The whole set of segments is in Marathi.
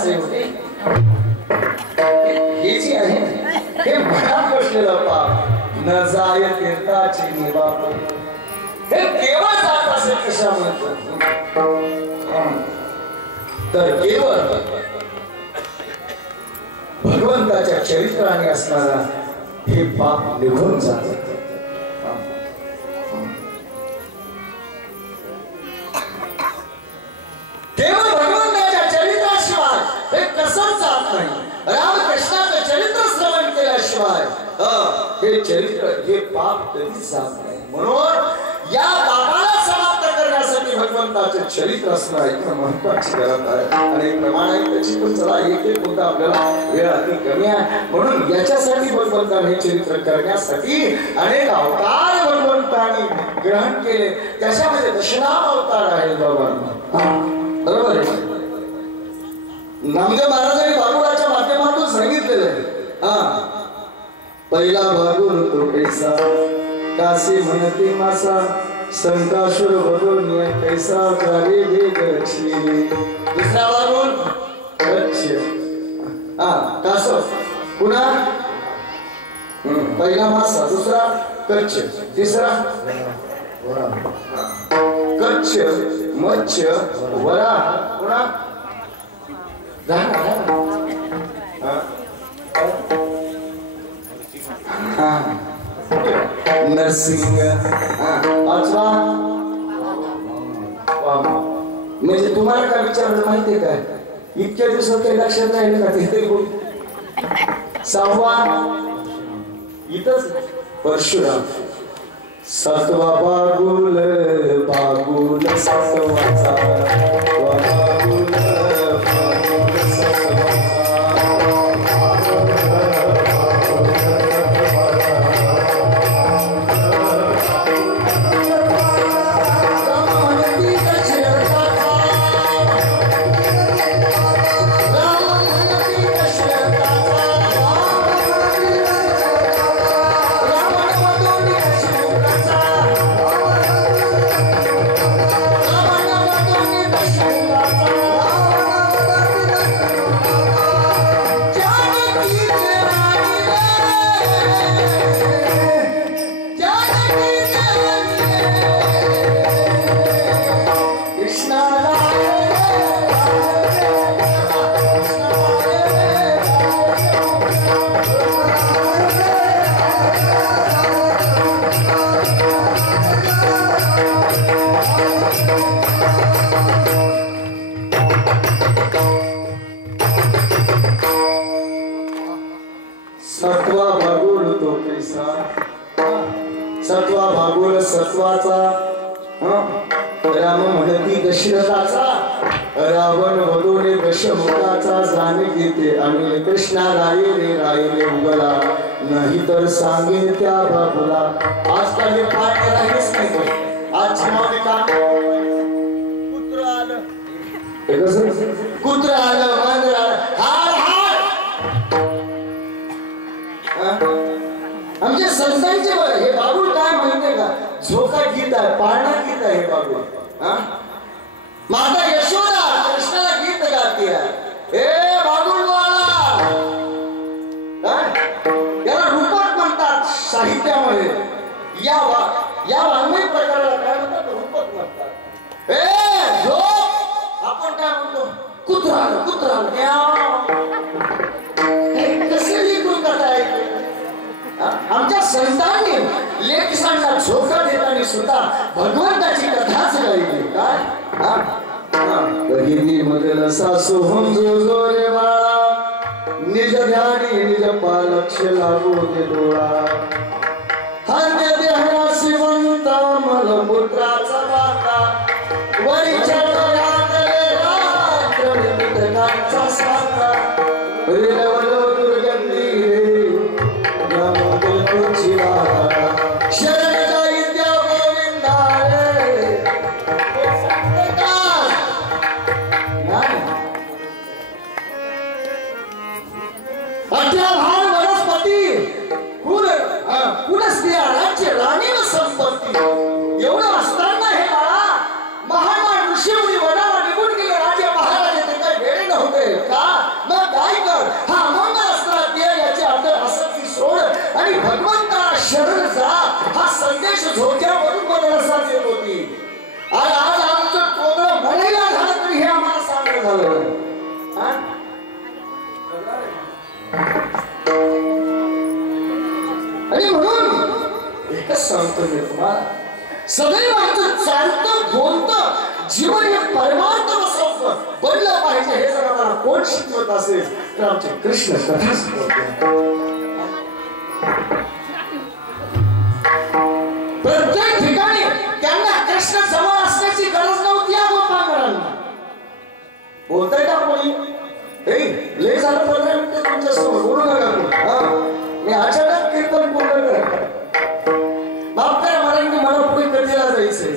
बापाचे होते हे जी आहे हे मनात बसलेलं पाप न जाय तीर्थाची निवाप हे केवळ जात असेल कशामुळे तर केवळ भगवंताच्या चरित्राने असणारा हे पाप निघून जात केवळ भगवंताच्या चरित्राशिवाय हे कसं जात नाही रामकृष्णाचं चरित्र श्रवण केल्याशिवाय हे चरित्र हे पाप कधीच जात नाही म्हणून या पापाला समाप्त करण्यासाठी भगवंताचे चरित्र असणं एक महत्वाची गरज आहे आणि प्रमाण आहे त्याची पण चला एक मुद्दा आपल्याला वेळ अति कमी आहे म्हणून याच्यासाठी भगवंताने हे चरित्र करण्यासाठी अनेक अवतार भगवंताने ग्रहण केले त्याच्यामध्ये दशनाम अवतार आहे बाबांना बरोबर आहे नामदेव महाराजांनी बाबुळाच्या माध्यमातून सांगितलेलं आहे पहिला बाबूल तो कैसा काशी म्हणती मासा संकासुर बदोन्य कैसा जारी भेगची दुसरा बाबूल कच्छ कासव पुन्हा पहिला मासा दुसरा कच्छ तिसरा कच्छ मत्स्य वरा पुन्हा नरसिंह पाचवा म्हणजे तुम्हाला काय विचारलं माहितीये काय इतक्या दिवसात काही लक्षात राहिलं का तिथे सहावा इथंच परशुराम सातवा बागुल बागुल सातवाचा बागुल सत्वा भागोल सत्वाचा राम म्हणती दशरथाचा रावण वधूने दशमुखाचा जाणे घेते आणि कृष्णा राहिले उगला नाही तर सांगेन त्या बाबूला आज का हे पाठ करायच नाही तो आज का कुत्र आलं कुत्र आलं मांजर आलं हार हार आमच्या संतांचे बरं हे बाबूल काय म्हणते का झोका गीत आहे पाळणा गीत आहे हे बाबूल माता यशोदा कृष्णाला गीत गाते हे बाबूल बाळा याला रूपक म्हणतात साहित्यामध्ये या वाङ्मय प्रकाराला काय म्हणतात रूपक म्हणतात आपण काय म्हणतो कुत्रा कसे लिहून करता आमच्या संतांनी लेखसांना झोका देताना सुद्धा भगवंताची कथाच गायली काय कधी मधल सासू जो रे बाळा निज ध्यानी निज पालक्ष लागू दे डोळा हर देहा श्रीमंत मल पुत्राचा माता वरीच्या डोळ्यात रात्र वितकांचा साता रेलवलो दुर्गंधी एवढं असताना हे बाळा महान ऋषी मुनी वनाला निघून गेले राजे महाराजे ते काही वेळ नव्हते का झालं. आणि म्हणून एकच सांगतो मी तुम्हाला, सदैव आमचं चालतं बोलतं जीवन हे परमार्थ बनलं पाहिजे. हे जर आम्हाला कोण शिकवत असेल तर आमचे कृष्ण कथा शिकवते. प्रत्येक ठिकाणी त्यांना कृष्ण जवळ असण्याची गरज नव्हती. या गोपांगणांना बोलताय का कोणी? लय झालं 15 मिनिटं तुमच्या समोर बोलू नका. मी अचानक कीर्तन पूर्ण करा. बाप काय म्हणाल की मला पुढे कधीला जायचंय.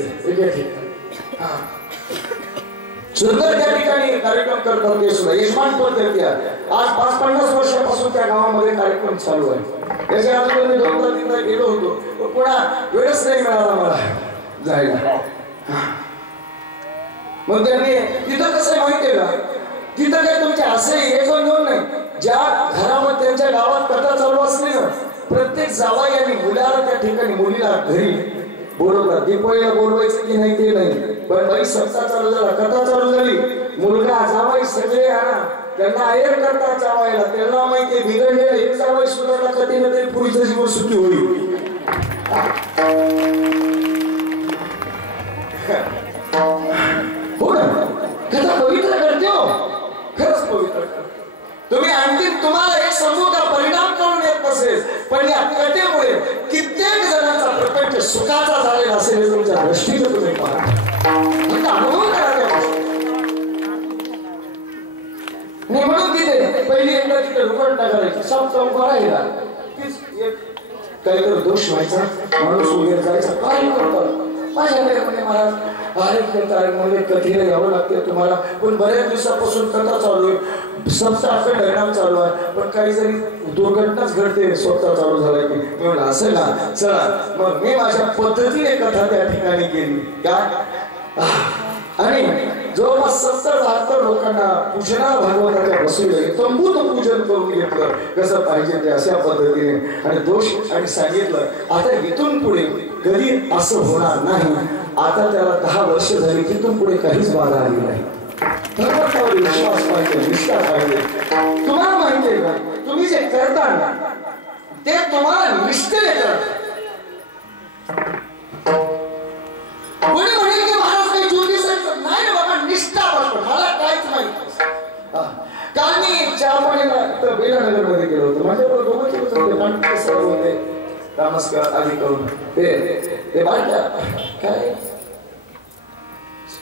सुंदर त्या ठिकाणी कार्यक्रम करत होते सुद्धा. यजमान पण करते. आज 5-50 वर्षापासून त्या गावामध्ये कार्यक्रम चालू आहे. त्याच्या अगोदर मी 2-3दा गेलो होतो, पण पुन्हा वेळच नाही मिळाला मला जायला. मग त्यांनी तिथं कसं माहितीये का, तिथं काय तुमचे असे हे दोन नाही. ज्या घरामध्ये त्यांच्या गावात कथा चालू असली ना, प्रत्येक जावाई आणि मुलाला त्या ठिकाणी मुलीला घरी बोलवतात. दीपावलीला बोलवायचं की नाही ते नाही, पण बाई सप्ताह चालू झाला, कथा चालू झाली, मुलगा जावाई सगळे आणा. त्यांना आयर करतात जावायला. त्यांना माहिती बिघडलेलं हे जावाई सुधारला कधी ना तरी पुरीचं जीवन सुखी होईल. हो ना, कथा पवित्र करते हो, खरंच पवित्र करते. तुम्ही आणखी तुम्हाला हे समजू का परिणाम करून येत नसेल, पण या कथेमुळे कित्येक जणांचा प्रपंच सुखाचा झालेला असेल हे तुमच्या दृष्टीने तुम्ही पहा, अनुभव करा. म्हणून तिथे पहिली एकदा तिथे रुपटना करायची. सब उभा राहिला काहीतरी दोष व्हायचा, माणूस वगैरे जायचा, काय करतात माझ्याकडे म्हणजे महाराज म्हणजे कथेला यावं लागते तुम्हाला, पण बऱ्याच दिवसापासून कथा चालू आहे, सप्ताह परिणाम चालू आहे, पण काही जरी दुर्घटनाच घडते स्वतः चालू झालाय की मी म्हणलं असं ना, चला मग मी माझ्या पद्धतीने कथा त्या ठिकाणी केली. काय आणि जवळपास 70-72 लोकांना पूजना भागवताच्या बसवले, तंबूत पूजन करून घेतलं कसं पाहिजे ते अशा पद्धतीने, आणि दोष आणि सांगितलं आता इथून पुढे कधी असं होणार नाही. आता त्याला 10 वर्ष झाली, तिथून पुढे काहीच बाधा आली नाही. धर्मावर विश्वास पाहिजे, निष्ठा पाहिजे. तुम्हाला माहितीये का, तुम्ही जे करता ते तुम्हाला निष्ठेने करा. कोणी म्हणेल की महाराज काही ज्योतिष नाही ना बाबा, निष्ठा बरोबर मला काहीच माहिती. काल मी चहापाणीला तर बेलानगर मध्ये गेलो होतो. माझ्याबरोबर दोघंच होते, सर होते, नमस्कार आधी करून ते बाळा काय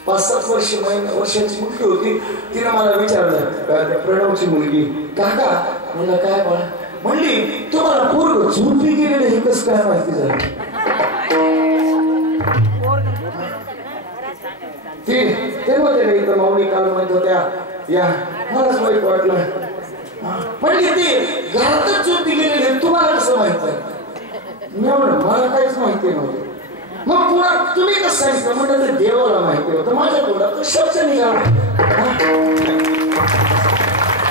5-7 वर्षाची मुलगी होती. तिने मला विचारलं, प्रणवची मुलगी, काका म्हणलं काय बाळा, म्हणली तुम्हाला पूर्व झोपी गेलेलं हे कसं काय माहिती झालं. ते होते ना इथं माऊली काल म्हणत होत्या, या मलाच वाईट वाटलं, म्हणली ती घरातच झोपी गेलेली तुम्हाला कसं माहित आहे. मला काहीच माहिती नव्हतं. मग पुन्हा तुम्ही कसं सांगितलं म्हणलं तर देवाला माहिती होतं, माझ्या तोंडात शब्द निघाला.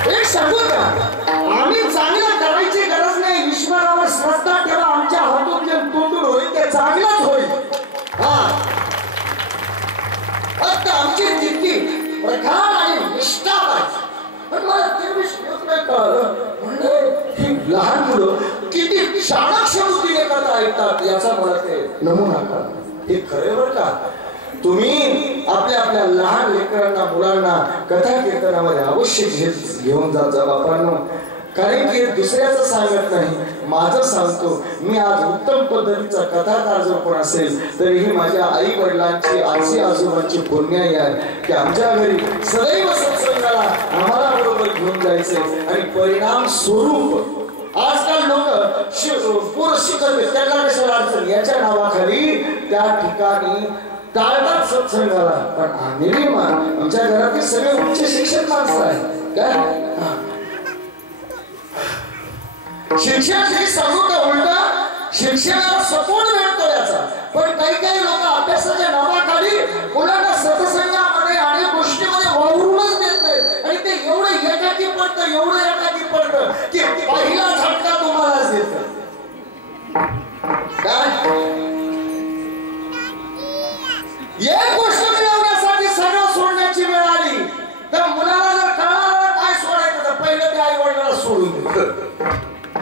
एक सांगू का, आम्ही चांगलं करायची गरज नाही, ईश्वरावर श्रद्धा ठेवा, आमच्या हातून जे तोंडून होईल ते चांगलंच होईल. फक्त आमची जिद्दी प्रधान आणि निष्ठा पाहिजे. पण मला ते विषय नाही कळलं, म्हणजे ही लहान मुलं किती चाणक्य बुद्धीने कथा ऐकतात याचा मला ते नमुना का. हे खरे बरं का, तुम्ही आपल्या लहान लेकरांना मुलांना कथा कीर्तनामध्ये अवश्य घेऊन जात जा बापांनो. कारण की दुसऱ्याचं सांगत नाही, माझं सांगतो. मी आज उत्तम पद्धतीचा कथाकार जर कोण असेल तरीही माझ्या आई वडिलांची आजी आजोबांची पुण्याई आहे की आमच्या घरी सदैव सत्संगाला आम्हाला बरोबर घेऊन जायचंय. आणि परिणाम स्वरूप आजकाल लोक पूर्ण शिकत त्यांना कशाला अडचण, याच्या नावाखाली त्या ठिकाणी टाळतात सत्संगाला. पण आम्ही आमच्या घरातील सगळे उच्च शिक्षण माणसं आहे काय. शिक्षण हे सांगू का उलटा शिक्षणाला सपोर्ट मिळतो याचा, पण काही लोक अभ्यासाच्या नावाखाली मुलांना सत्संगामध्ये आणि गोष्टीमध्ये वावरूनच देत नाहीत. आणि ते एवढं एकाकी पडतं की पहिला झटका तुम्हालाच देत. काय एक गोष्ट मिळवण्यासाठी सगळं सोडण्याची वेळ आली तर मुला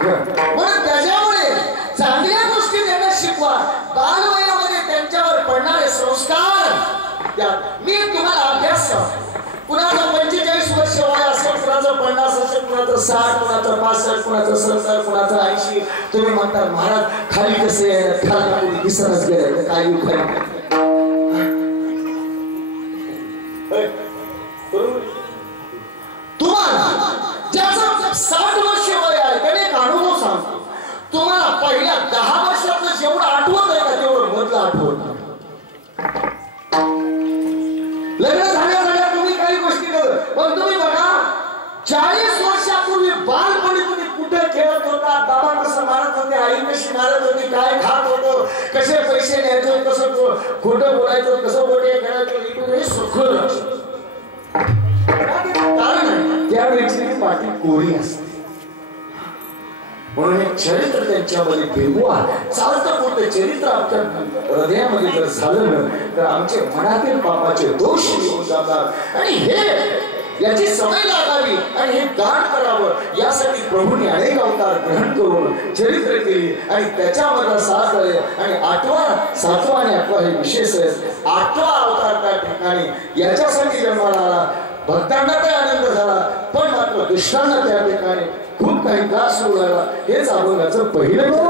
म्हणून त्याच्यामुळे चांगल्या गोष्टी त्यांना शिकवा. बालवयामध्ये त्यांच्यावर पडणारे संस्कार मी तुम्हाला अभ्यास कुणाचं 45 वर्ष वय असेल, कुणाचं 50 असेल, कुणाचं 60, कुणाचं 65, कुणाचं 70, कुणाचं 80. तुम्ही म्हणतात महाराज खाली कसे आहे, खाली दिसतच गेले काय तुम्हाला ज्याचं 60 वर्ष वय आहे त्याने एक अनुभव सांगतो. तुम्हाला पहिल्या 10 वर्षातलं जेवढं आठवत आहे का तेवढं मधलं आठवत नाही. लग्न झाल्या तुम्ही काही गोष्टी करत, पण तुम्ही बघा 40 वर्षापूर्वी बालपणी तुम्ही कुठे खेळत होता, बाबा कसं मारत होते, आई कशी मारत होती, काय खात होतो, कसे पैसे न्यायचो, कसं खोटं बोलायचं, कसं खोटे खेळायचं, हे सगळं कारण त्यावेळेची पाठी कोरी असते. म्हणून एक चरित्र त्यांच्यामध्ये बिंबवा. चालतं कोणतं चरित्र आमच्या हृदयामध्ये जर झालं ना तर आमचे मनातील पापाचे दोष निघून जातात. आणि हे याची सवय लागावी आणि हे गाण करावं यासाठी प्रभूने अनेक अवतार ग्रहण करून चरित्र केली. आणि त्याच्यामध्ये 7 आहे आणि 8वा 7वा आणि 8वा हे विशेष आहे. 8वा अवतार त्या ठिकाणी याच्यासाठी जन्माला आला. भक्तांना काय आनंद झाला, पण मात्र दुष्टांना त्या ठिकाणी खूप काही त्रास होऊ लागला. हेच अभंगाचं पहिलं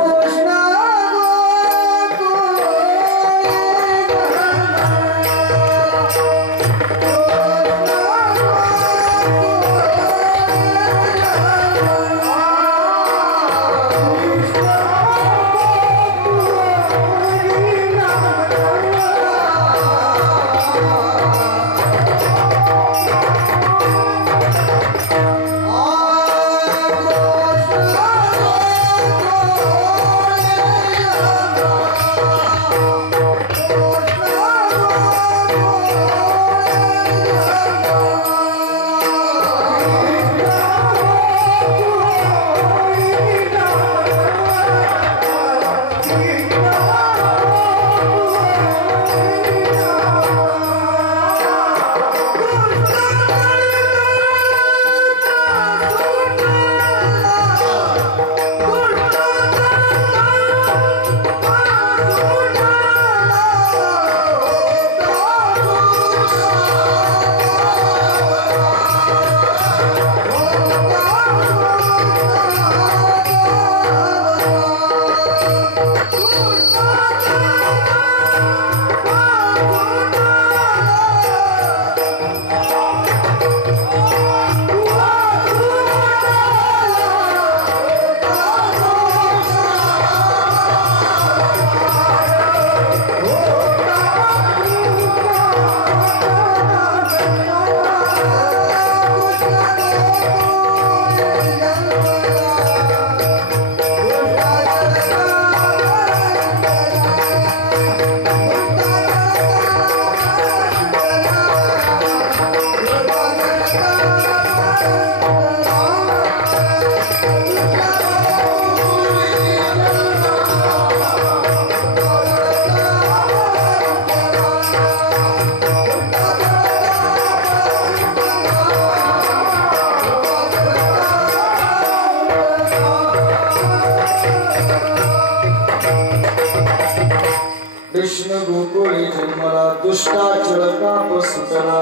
कृष्ण गोकुळी जन्मला दुष्टाचल पाप सुटला.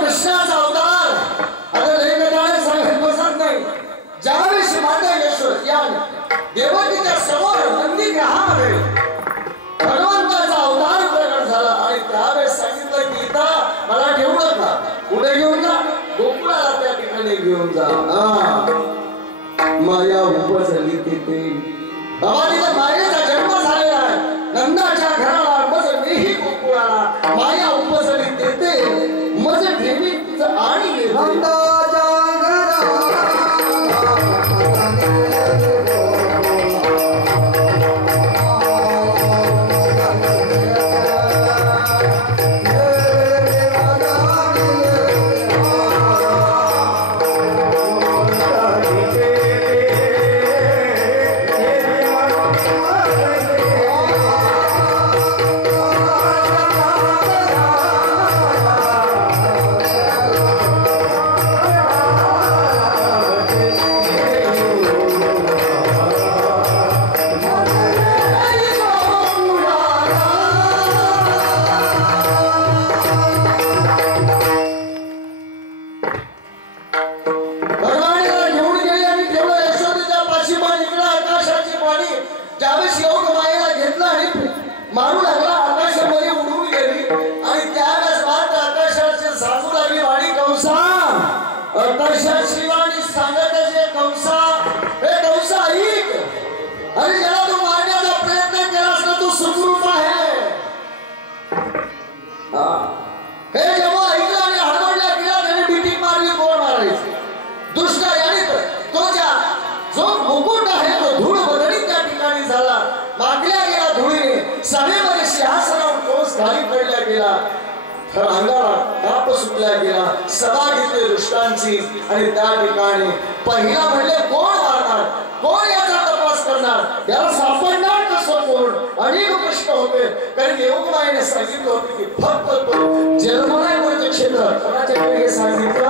कृष्णाचा अवतार आता लेखकाने सांगत बसत नाही. ज्यावेळेस माता यशोदा देवकीच्या समोर नंदी ग्रहामध्ये भगवंताचा अवतार प्रकट झाला आणि त्यावेळेस सांगितलं गीता मला घेऊन नका. पुढे घेऊन जा, गोकुळाला त्या ठिकाणी घेऊन जा. माया उपजली तिथे बाबा तिथे मायेचा जन्म झालेला आहे. नंदाच्या घराला मज मीही गोकुळाला माया उपजली देते मज ठेवीच आणि नंदाच्या घरा तर अंगाला काप सुटला गेला, सभा घेतली दुष्टांची आणि त्या ठिकाणी पहिला म्हणले कोण मारणार, कोण याचा तपास करणार, त्याला सापडणार कसं कोण, अनेक प्रश्न होते. कारण योगमायेने सांगितलं होतं की फक्त तो जन्मनाय क्षेत्र कोणाच्याकडे हे सांगितलं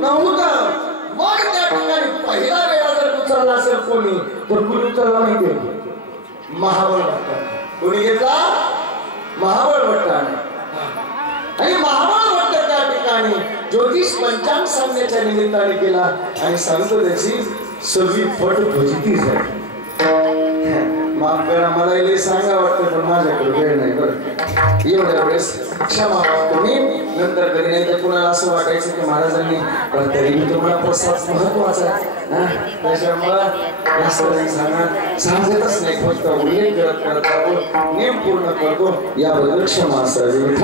नव्हतं. मग त्या ठिकाणी पहिला वेळा जर उचलला असेल कोणी तर कोणी उचलला माहिती, महाबळ भट्टाने. कोणी घेतला, महाबळ भट्टाने. आणि महाबळ भट्ट त्या ठिकाणी ज्योतिष पंचांग सांगण्याच्या निमित्ताने केला आणि सांगतो त्याची सगळी फट फजिती झाली. माफ करा, मला हे सांगा वाटतं पण माझ्याकडे वेळ नाही. बरं एवढ्या वेळेस क्षमा तुम्ही नंतर कधी नाही तर कुणाला असं वाटायचं की महाराजांनी पण तरी तुम्हाला प्रसाद महत्वाचा आहे त्याच्यामुळं जास्त सांगतच नाही, फक्त उल्लेख करत करत आपण नेम पूर्ण करतो. याबद्दल क्षमा असावी.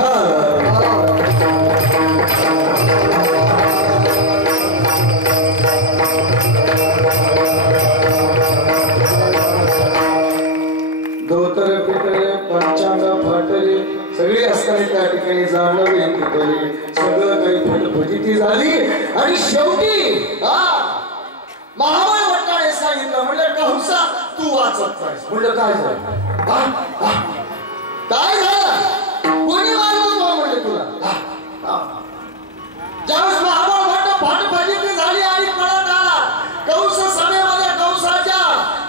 धोतर पिटले, पंचांग फाटले, सगळी असताना त्या ठिकाणी जाणवे पिटले, सगळं काही फटफटिती झाली. आणि शेवटी महाबळ भट्टाने सांगितलं, म्हणलं कंसा तू वाचत नाहीस. म्हणलं काय झालं, काय झालं, कोणी मारलं तो म्हणले तुला. ज्यावेळेस महाबळ भट्ट फटफटिती झाली आणि पळत आला कंस सभेमध्ये कंसाच्या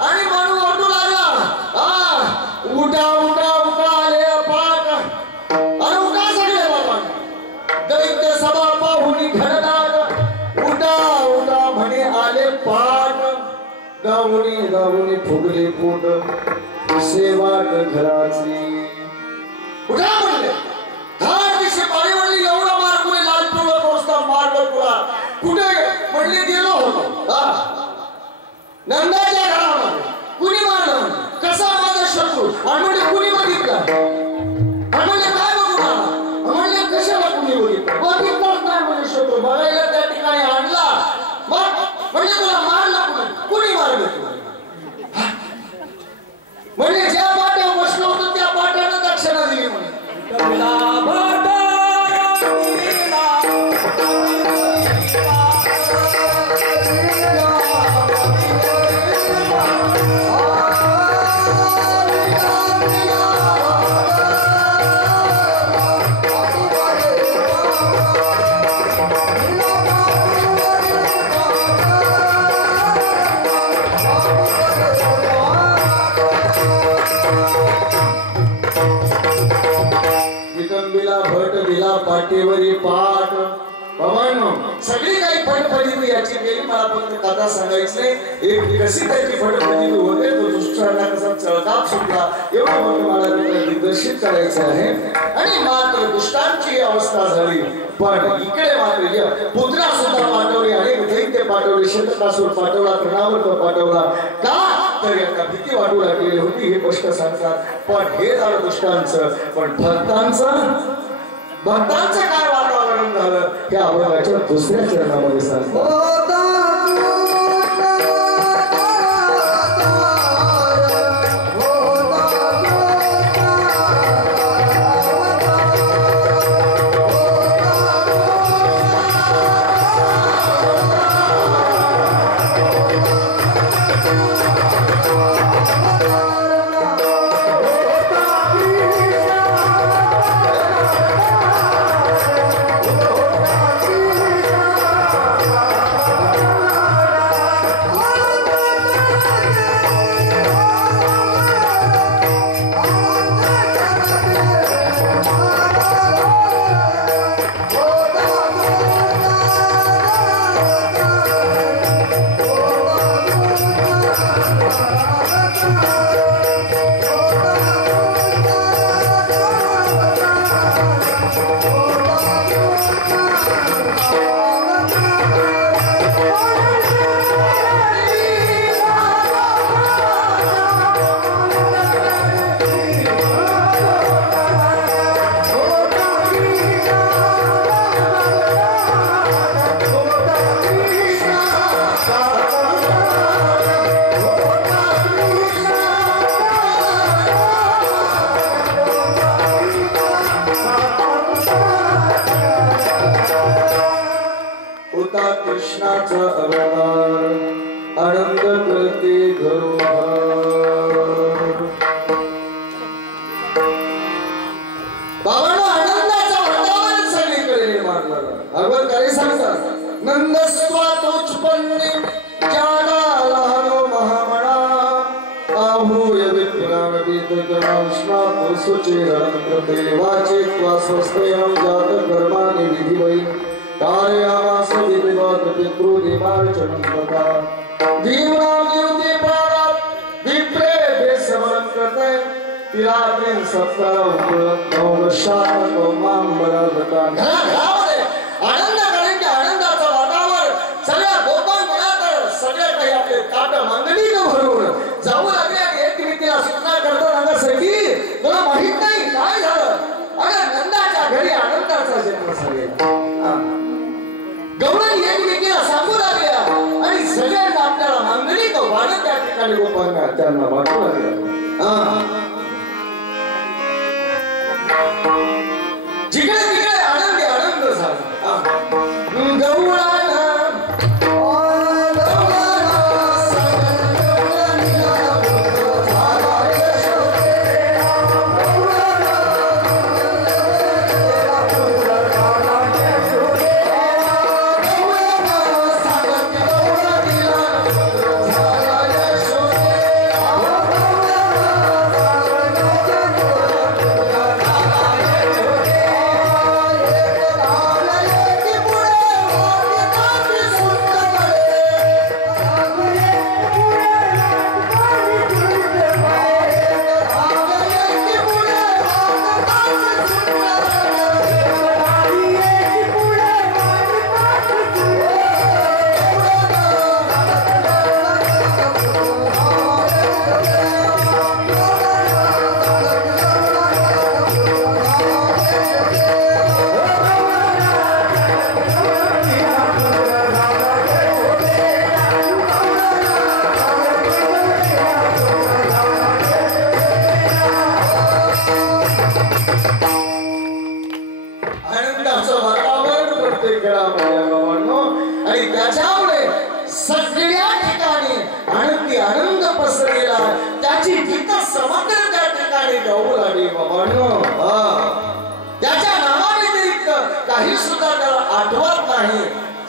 आणि म्हणून ओरडू लागला, उठा उठा उठा आले पाठ. अरे उठा सगळे बाबा, दैत्य सभा पाहुणी घडणार, उठा उठा म्हणे आले पाठ. गावणी गावणी फुगले पोट, सेवाट घराची. उठा म्हणले, दहा दिवशी पाळी म्हणली, एवढा मार कुणी लाल पिवळा पोचता मारलं तुला कुठे म्हणले, गेलो होतो नंदाच्या घरामध्ये. कुणी मारलं, कसा माझा शत्रू, आणि म्हणजे कुणी बघितला, आणि म्हणजे काय बघून आला, म्हणजे कशाला कुणी बघितलं, बघितलंच नाही म्हणजे शत्रू, बघायला त्या ठिकाणी आणला. मग म्हणजे तुला मारलं कुणी मारलं तुला, म्हणजे ज्या पाट्यावर बसलो होतो त्या पाट्यानं दक्षिणा दिली म्हणे. पाठीवरी पाठ सगळी काही फटफटी याची गेली. मला फक्त कथा सांगायची नाही, एक कशी त्याची फटफटी होते, तो दुष्टांना कसा चळकाप सुटला एवढं मोठं मला दिग्दर्शित करायचं आहे. आणि मात्र दुष्टांची अवस्था झाली. पण इकडे मात्र पुत्रा सुद्धा पाठवले, अनेक दैत्य पाठवले, शतकासूर पाठवला, तृणावर्त पाठवला. का तर यांना भीती वाटू लागलेली होती हे स्पष्ट सांगतात. पण हे झालं दुष्टांचं. पण भक्तांचं काय वातावरण झालं हे अभंगाच्या दुसऱ्या चरणामध्ये सांगतात. करते बाबांना आनंदाचा वातावरण सगळीकडे निर्माण झालं. भगवान काय सांगतात, नंदस्वातोत्पन्ने ज्ञाना लहानो महामणा आहूय विप्राणवीतकरांश्नातो सुचेरणकृते वाचित्वा स्वस्तेनं जातकर्माणि विधिवै कारयामास विधिवत पितृदेवार्चनं तथा दीनां प्राणात् विप्रेभ्य समर्पते तिरात्रिं सप्ताह शांतो मां बलवता. आनंद करण्याच्या आनंदाचं वातावरण सगळ्या गोपाल मुलात सगळे काही आपले ताट मागणी भरून जाऊ लागले. एकमेकीला सूचना करतात, सखी तुला माहित नाही काय झालं, अगं नंदाच्या घरी आनंदाचा जन्म झाला. गौरी एकमेकीला सांगू लागल्या आणि सगळ्यांना आपल्याला मागणी वाढत त्या ठिकाणी गोपांना त्यांना वाटू लागलं. जिकडे तिकडे आनंद आनंद झाला. गौळाला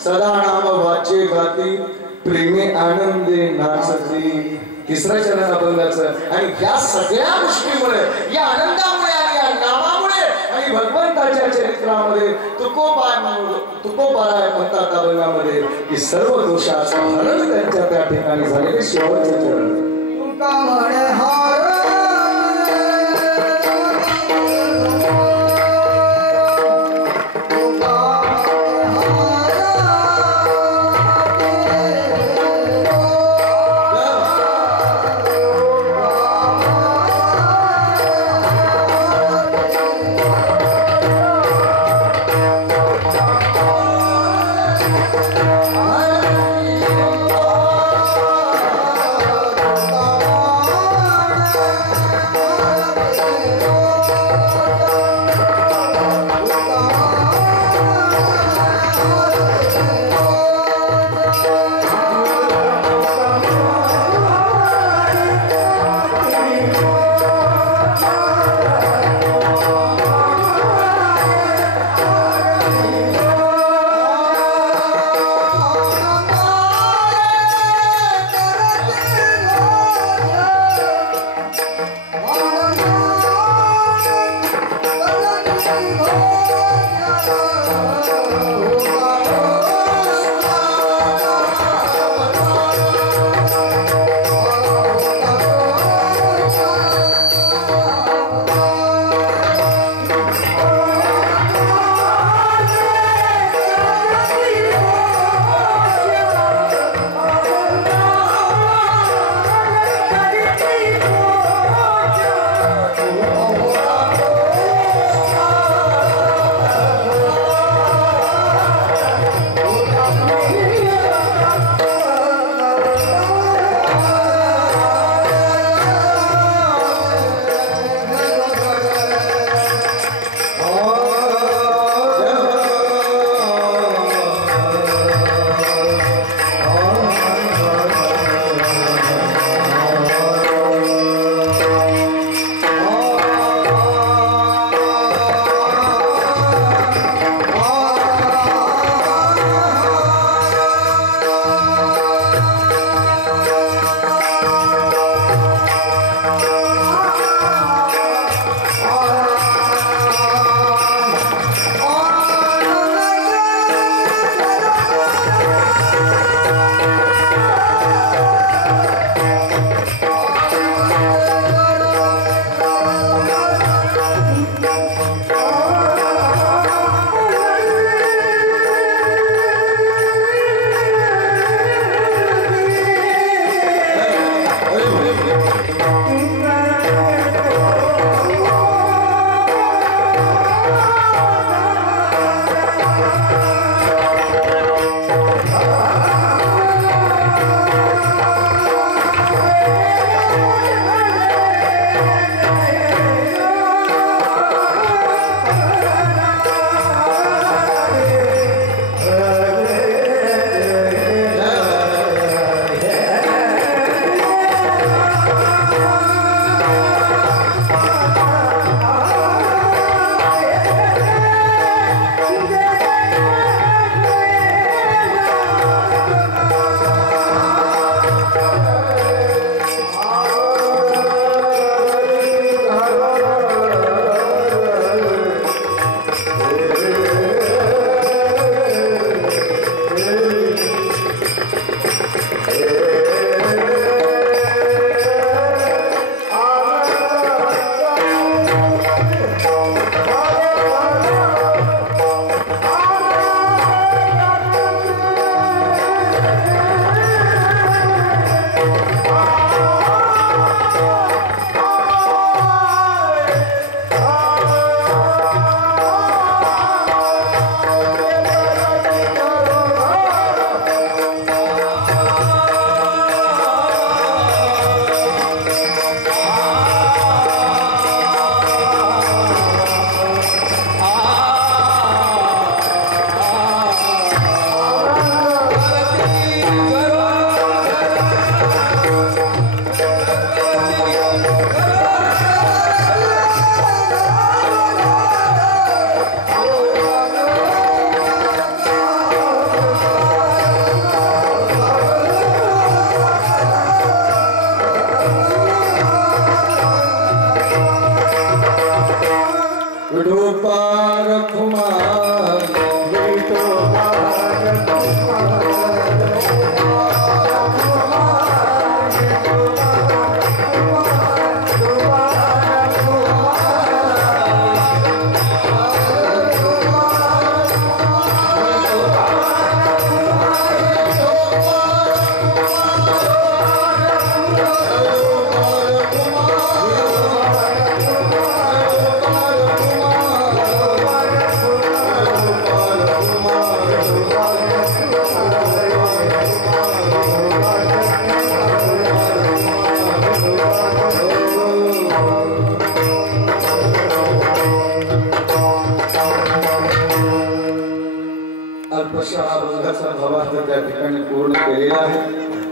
सदा नाम वाचे गाती प्रेमे आनंदे नाचती. तिसऱ्या चरण अभंगाचं आणि या सगळ्या गोष्टीमुळे, या आनंदामुळे आणि या नामामुळे आणि भगवंताच्या चरित्रामध्ये तुकोबाराय म्हणतात अभंगामध्ये की सर्व दोषाचं हरण त्यांच्या त्या ठिकाणी झालेले शेवटचे चरण.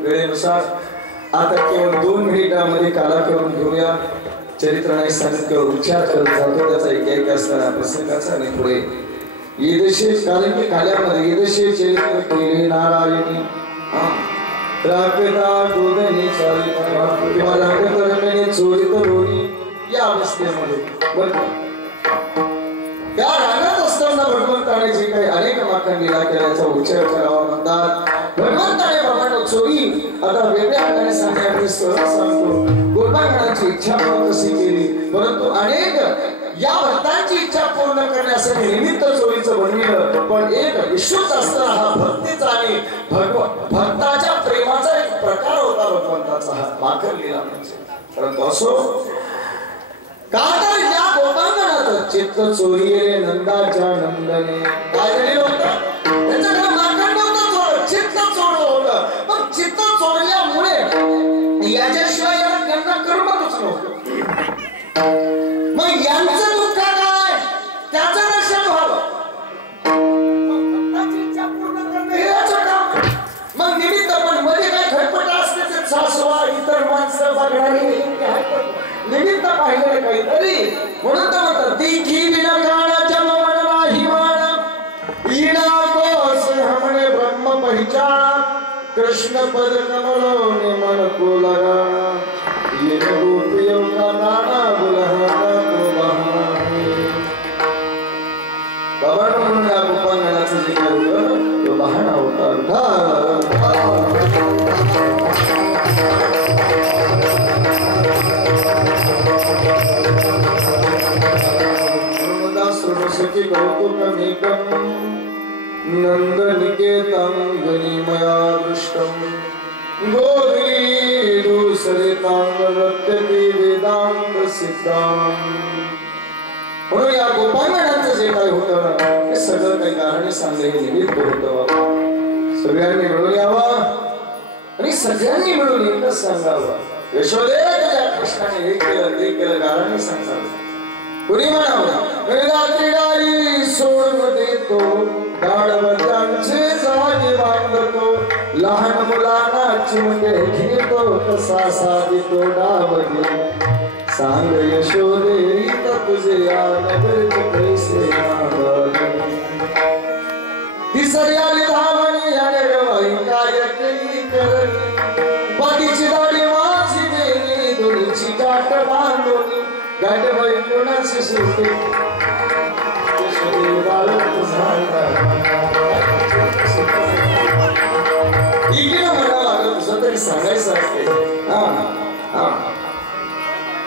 वेळेनुसार आता केवळ 2 मिनिटांमध्ये काला करून घेऊया. चरित्र नाही सांगत केवळ उच्चार करत जातो त्याचा एक असणारा प्रसंगाचा आणि पुढे येदेशे कारण की काल्यामध्ये येदेशे चरित्र केले नारायणी राखता गोदनी चालिता किंवा राखतरमेने चोरित रोणी या अवस्थेमध्ये त्या रागात असताना भगवंताने जे काही अनेक मार्गांनी लीला केल्याचा उच्चार करावा म्हणतात. भगवंताने बाबांना चोरी आता वेगळ्या हाताने सांगण्याची सहज सांगतो. गोपाळाची इच्छा पूर्ण कशी केली परंतु अनेक या भक्तांची इच्छा पूर्ण करण्यासाठी निमित्त चोरीचं बनविलं. पण एक विशुद्ध असताना हा भक्तीचा आणि भक्ताच्या प्रेमाचा एक प्रकार होता भगवंताचा हा माखर लीला म्हणजे. परंतु असो का तर या गोपांगणात चित्त चोरीले नंदाच्या नंदने काय झालेलं होतं त्यांच्याकडे माकड नव्हतं चित्त चोरलं होतं. मग चित्त चोरल्यामुळे याच्याशिवाय त्यांना कर्मच नव्हतं. मग यांचं दुःख काय त्याचं दर्शन व्हावं इच्छा पूर्ण करणे हे याचं काम. मग निमित्त पण मध्ये काय खटपट असते ते सासवा इतर माणसं बघणारी निमित्त पाहिलेलं काहीतरी म्हणून तर म्हणतात दिखी विनाकाणाच्या मन नाही मान इना कोस हमने ब्रह्म पहिचान कृष्ण पद कमलों ने मन को लगाना ये गोपियों का नाना बुलहाना को बहाना. बाबा म्हणून या गोपांगणाचं जे काय होतं तो बहाणा होता. सखी कौतुकमेकं नन्दनिकेतं गणिमया दृष्टं गोधूली दूसरितां रत्यति वेदांत सिद्धां. म्हणून या गोपांगणाचं जे काय होतं हे सगळं काही कारणे सांगणे हे निमित्त होतं. बाबा सगळ्यांनी मिळून यावं आणि सगळ्यांनी मिळून एकच सांगावं यशोदे तुझ्या कृष्णाने हे केलं कारणे सांगावं. पुरी म्हणावं वेदात्री सोडून देतो गाढवतांचे जागे बांधतो लहान मुलांना चिमटे घेतो कसा साधितो डावगे सांग यशोदे रीत तुझे या नगरीत पैसे तिसऱ्याने धावणी याने गवाई काय केली करणी पतीची दाढी माझी गेली दोन्हीची गाठ बांधोनी गाठ बाई कोणाची सुटते इकडे म्हणावं लागलं तुझं तरी सांगायचं असते.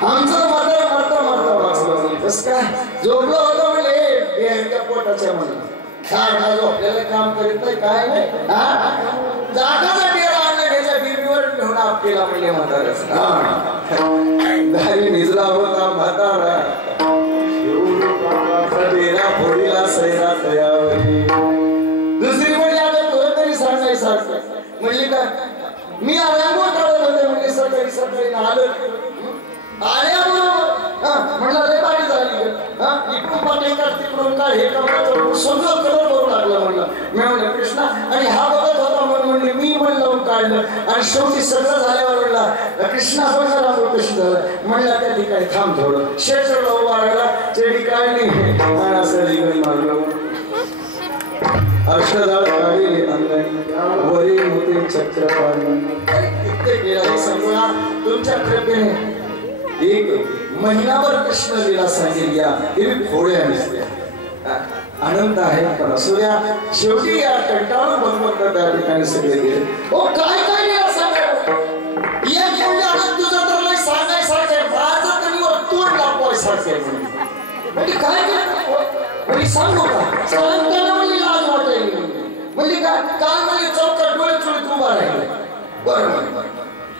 आमचं मारता वाचलं कस काय जोडलं होतं म्हणजे यांच्या पोटाच्या म्हणून काय आपल्याला काम करीत नाही काय नाही जागासाठी आणलं घ्यायच्या बिंबीवर घेऊन आपल्याला म्हणजे म्हातारा दारी निजला होता म्हातारा फोडीला सैरा तयावरी. दुसरी म्हणजे आता तुला तरी सांगायचं म्हणली का मी आरांगोळ काढत होते म्हणजे सकाळी आल्याबरोबर म्हणलं रे बाई झाली इकडून पाणी काढ तिकडून काढ हे कपडा सगळं कलर करू लागलं म्हणलं. मी म्हणलं कृष्णा आणि हा बघत होता म्हणले मी पण लावून काढलं आणि शेवटी सगळं झाल्यावर म्हणला कृष्णा आपण जरा कशी झालं म्हणलं त्या ठिकाणी थांब थोडं शेत उभारला चेडी काढली आणि असं लिगन मारलं. अष्टदाळ काढले अंगणी वरी होते चक्रपाणी कित्येक गेला संपला तुमच्या कृपेने एक महिनाभर कृष्ण लीला सांगितल्या हे थोडे आनंद आहे. पण असुऱ्या शेवटी या कंटाळून भगवंत त्या ठिकाणी सगळे गेले. ओ काय काय लीला सांगायला एक म्हणजे आनंद तुझं तर लय सांगायसारखं माझं तरी तोंड लापवायसारखं म्हणजे काय म्हणजे सांगू का सांगताना म्हणजे लाज वाटेल म्हणजे काय काल म्हणजे चौकात डोळे चोळीत उभा राहिले. बरोबर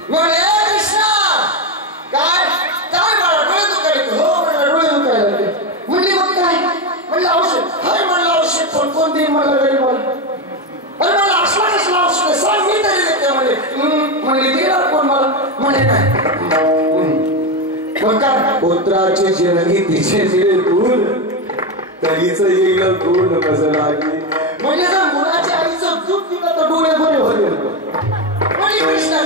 म्हणजे कृष्णा काय काय मला डोळे दुखायला हो म्हणलं डोळे दुखायला म्हणली मग काय म्हणलं औषध हाय म्हणलं औषध कोण देईन मला गरीब अरे मला असला कसला औषध सांग मी तरी देते म्हणजे देणार कोण मला म्हणे नाही मग काय पुत्राची जननी तिचे दिले दूर तरीच येईल दूर कसं लागली म्हणजे जर मुलाच्या आईचं दूध पिलं तर डोळे बरे होते म्हणजे कृष्ण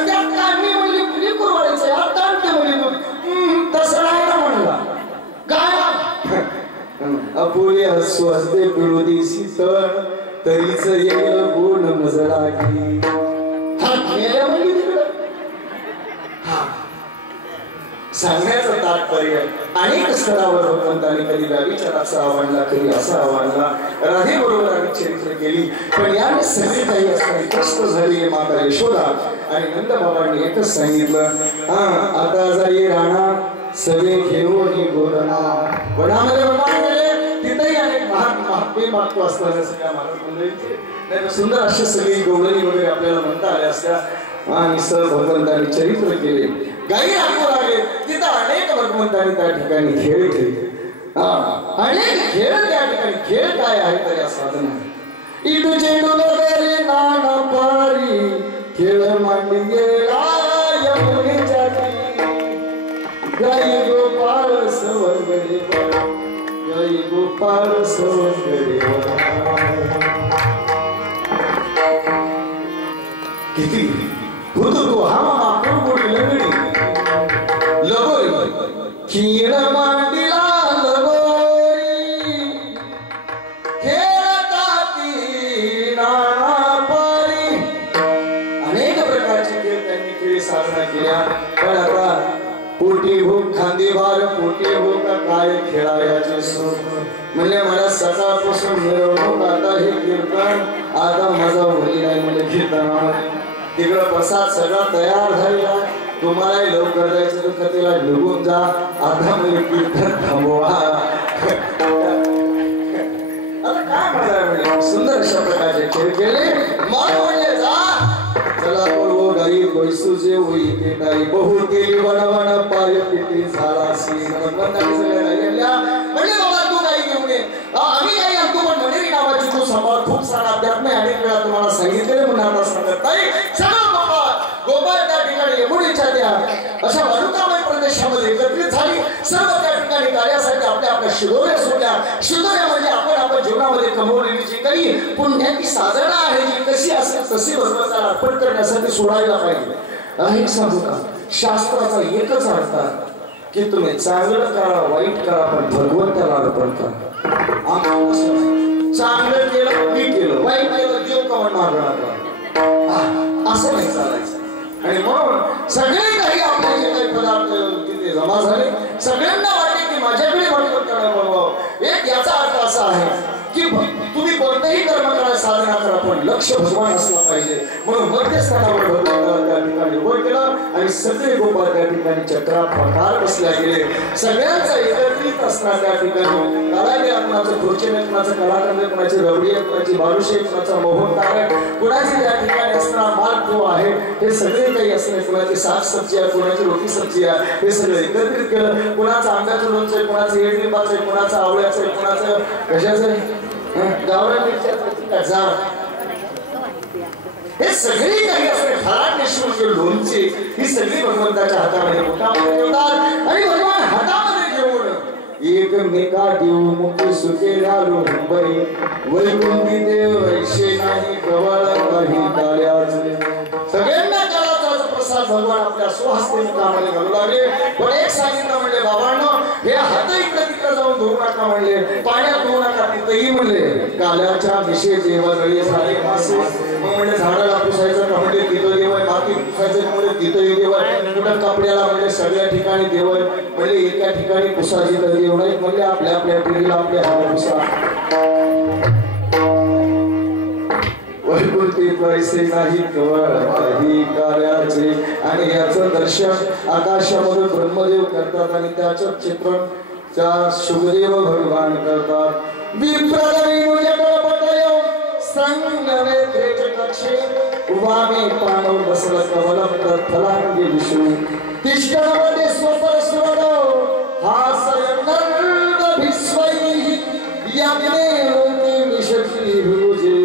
अपुरे हसू हसते पिळू दिसी तण तरीच येईल गुण मजलागी मेल्या म्हणजे तिकडं सांगण्याचं तात्पर्य अनेक स्तरावर भगवंताने कधी गावीचाराचा आवडला कधी असा आवडला राधे बरोबर अनेक चरित्र केली पण याने सगळे काही असताना कष्ट झाली माता यशोदा आणि नंद बाबांनी एकच सांगितलं आता जाई राणा सगळे घेऊन गोदना वनामध्ये भगवान गेले तिथेही अनेक महात्मे मागतो असताना सगळ्या महाराज मंडळींचे नाही सुंदर अशा सगळी गवळणी वगैरे आपल्याला म्हणता आल्या असत्या आणि सर भगवंतांनी चरित्र केले गाई राखू लागले तिथं अनेक भगवंतांनी त्या ठिकाणी खेळ केले अनेक खेळ त्या ठिकाणी खेळ काय आहे तर या साधना इटू चेंडू लगेले नाना पारी खेळ मांडी गेला यमुनेच्या गाई गोपाळ सवंगडे गाई गोपाळ सवंगडे किती भूतू हा माकुडी लगडी लगोरी खीण मांडीला लगोरी खेळताती नाना पारी अनेक प्रकारचे खेळ त्यांनी खेळ साधना केल्या पण आता पोटी हो खांदी भार पोटी हो का काय खेळायचे सुख म्हणजे मला सकाळपासून मिरवणूक आता हे कीर्तन आता माझा होई नाही म्हणजे कीर्तन तिकडं प्रसाद सगळा तयार झालेला तुम्हाला लवकर जायचं तर कथेला निघून जा आता म्हणजे कीर्तन थांबवा आता काय म्हणा सुंदर अशा प्रकारचे खेळ केले मन म्हणले जा चला बोलवो गाई बैसू जे होई ते गाई बहु केली वनवन पाय पिटी झाला सी भगवंताने सगळ्या गाई आणल्या म्हणले बाबा तू गाई घेऊन ये आम्ही गाई आणतो पण मनेरी नावाची तू सांभाळ खूप सारा अध्यात्म अनेक वेळा तुम्हाला सांगितलेले म्हणून आता सांगत नाही सगळं गोपाळ त्या ठिकाणी यमुनेच्या त्या अशा वालुकामय प्रदेशामध्ये एकत्रित झाली सर्व त्या ठिकाणी कार्यासाठी आपल्या आपल्या शिदोऱ्या सोडल्या शिदोऱ्या म्हणजे आपण जीवनामध्ये कमवलेली जी काही पुण्याची साधना आहे जी कशी असेल तशी भगवंताला अर्पण करण्यासाठी सोडायला पाहिजे हे सांगू का शास्त्राचा एकच अर्थ की तुम्ही चांगलं करा वाईट करा पण भगवंताला अर्पण करा चांगलं केलं मी केलं वाईट केलं देव का म्हणणार असं नाही चालायचं आणि म्हणून सगळे काही आपले जे काही पदार्थ तिथे जमा झाले सगळ्यांना वाटले की माझ्याकडे भगवंताला बोलवावं एक याचा अर्थ असा आहे की तुम्ही कोणतेही कर्म करा साधना करा पण लक्ष भगवान असला पाहिजे म्हणून मध्यस्थानावर भगवंताला त्या ठिकाणी उभं केलं आणि सगळे गोपाळ त्या ठिकाणी चक्रा प्रकार बसल्या गेले सगळ्यांचा एकत्रित असणार त्या ठिकाणी कलागे कुणाचं खुर्चीने कुणाचं कलाकंद कुणाची रबडी कुणाची बालुशे कुणाचा मोहनदार आहे कुणाची त्या ठिकाणी असणार मार्ग आहे हे सगळे काही असणे कुणाची साग सब्जी आहे कुणाची रोटी सब्जी आहे हे सगळं एकत्रित केलं कुणाचं आंब्याचं लोणचं आहे कुणाचं येडलिंबाचं आहे कुणाचं आवळ्याचं आहे कुणाचं कशाचं आहे गावरान मिरच्या हे सगळे काही असणे फराळ लोणचे ही सगळी भगवंताच्या हातामध्ये मुठामध्ये ठेवतात आणि भगवान हातामध्ये घेऊन एकमेका देऊ मुक्ती सुखे रालो मुंबई वैकुंठी देव वैशे नाही कवळ काही काळ्याचे सगळ्यांना काळाचा प्रसाद भगवान आपल्या स्वहस्ते मुखामध्ये घालू लागले पण एक सांगितलं म्हणजे बाबांनो हे हात इकडे तिकडे जाऊन धुवू नका म्हणले पाण्यात धुवू नका तिथेही म्हणले काल्याच्या विषय देवगळी झाले मासे मग म्हणजे झाडाला पुसायचं का म्हणजे तिथं देव आहे माती पुसायचं म्हणजे तिथंही देव आहे कुठं कपड्याला म्हणजे सगळ्या ठिकाणी देव आहे म्हणजे एका ठिकाणी पुसायची तर देव नाही म्हणजे आपल्या आपल्या पिढीला आपल्या हात पुसा वैकुंठी पैसे नाही केवळ काही कार्याचे आणि याचं दर्शन आकाशामध्ये ब्रह्मदेव करतात आणि त्याचं चित्रण त्या शुभदेव भगवान करतात वामे पाणव बसला कवलम फलांगी विष्णू तिष्ठनमध्ये स्वपर स्वरो हासयनंद भिस्वैहि यज्ञे होते विशक्ती भुजे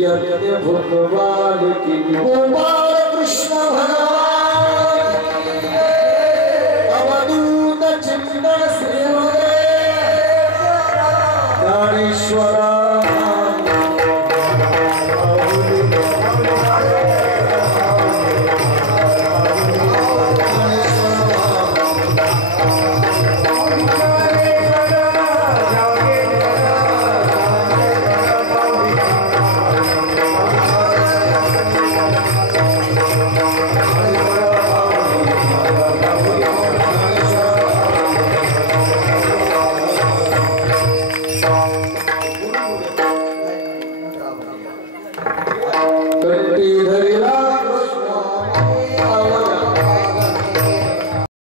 यज्ञ भगवान की गोपाळ